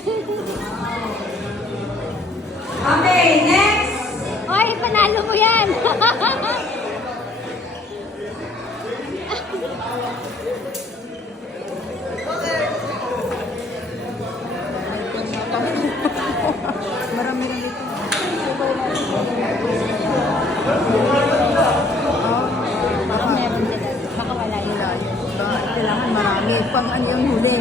Okay, next. Oy, panalo mo yan. Marami-rami ito. Baka meron sila. Baka wala yun. Kailangan marami. Pang ano yung huli.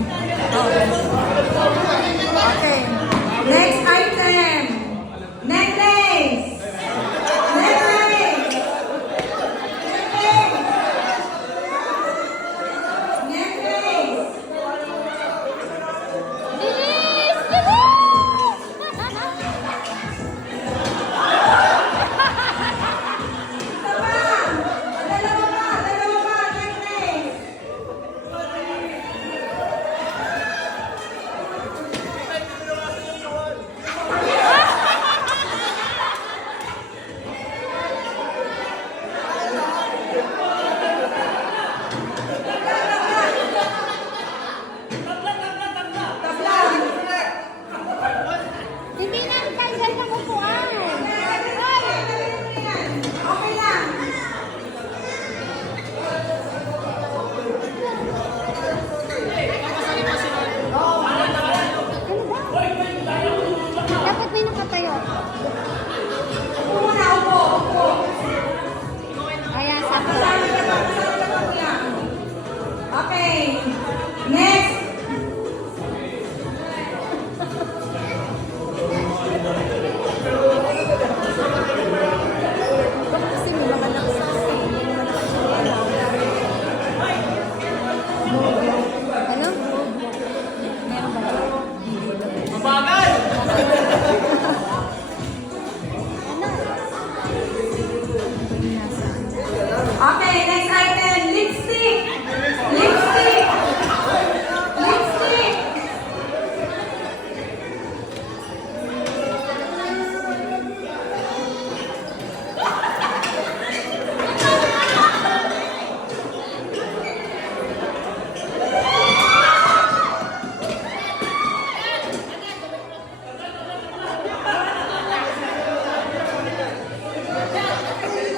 Okay. Next item. Necklace. Necklace. Necklace. Bilis! Bilis! Dalawa pa, necklace. Hindi na tayo sa upuan. Okay lang. Dapat may nakatayo. Upo muna, upo. Ayan, sabi. Okay. Next. Kasi may mga nakasasi. Ano? Meron ba? Mabagal! Okay, next item. Lipstick. Lipstick. Lipstick.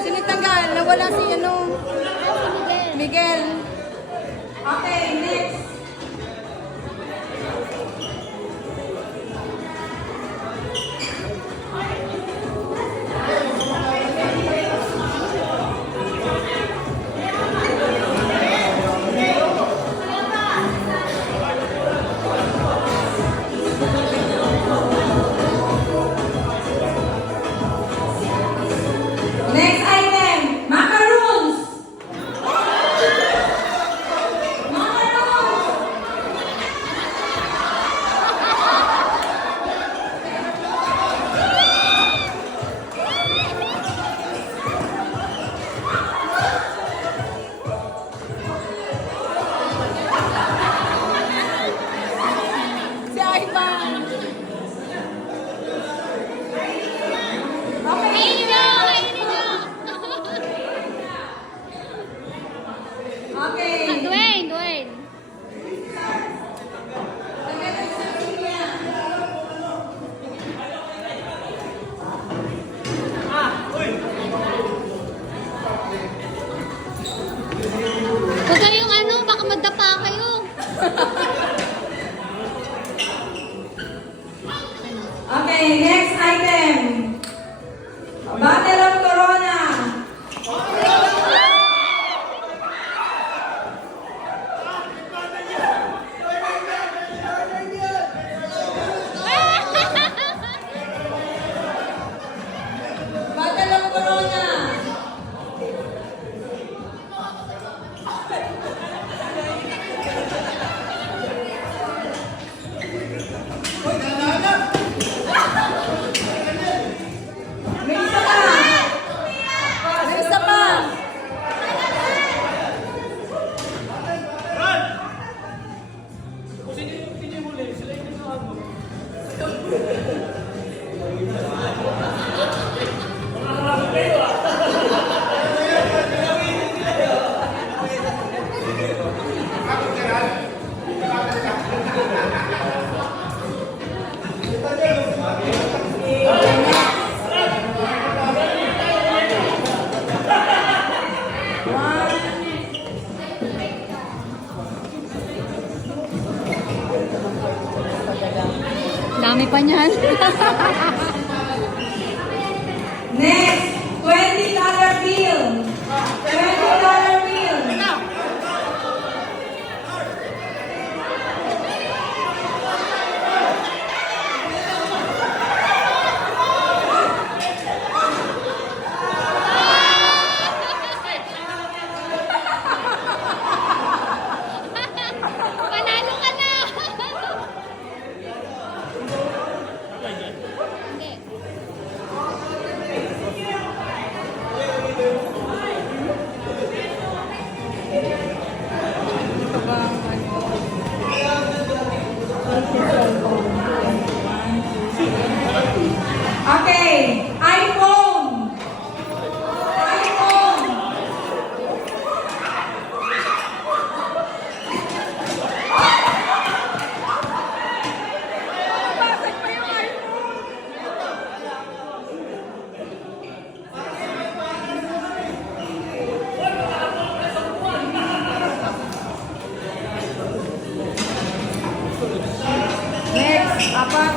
Sinitanggal. Nawala si ano. Miguel. Okay, next. Next item, macaroons. Macaroons. Si Ivan. Okay. Ayun nyo! Ayun nyo! Okay. Dwayne! Dwayne! Huwag kayong ano, baka magdapa kayo. Okay, next item. Bottle of Corona. Bottle of Corona. Dami pa niyan. Next, $20 bill. $20 bill. Panalo ka na! Hindi. Okay, iPhone. iPhone. Basag pa yung iPhone. Next, apat.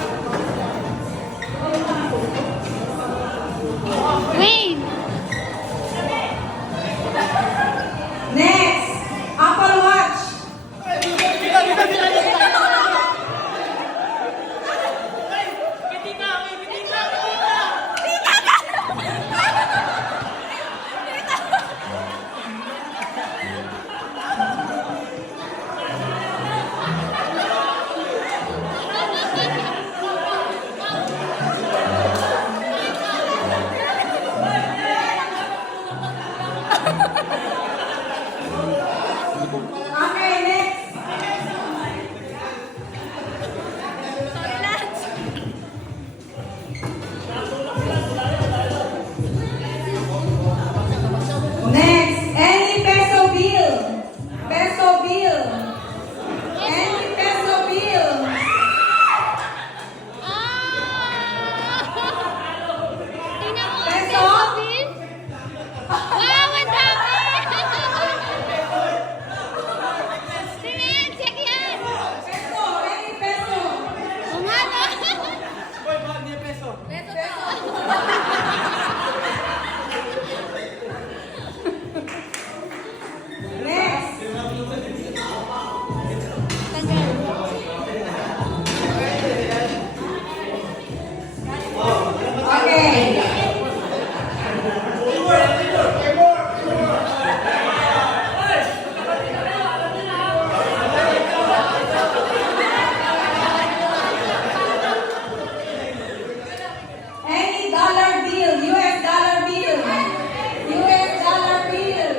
Wait! Next, Apple Watch. Okay, next. Next, any peso bill. Peso bill. Any peso bill. Ah! Tingnan mo ang Peso? peso bill. Wow, ang dami! Tingnan, check yan! Peso, any peso. O nga, no? Boy, mahal niya peso. Next. Okay. Any dollar bill, US dollar bill. US dollar bill.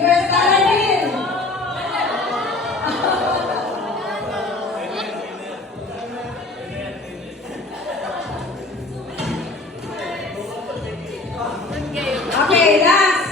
US dollar bill. Okay, last.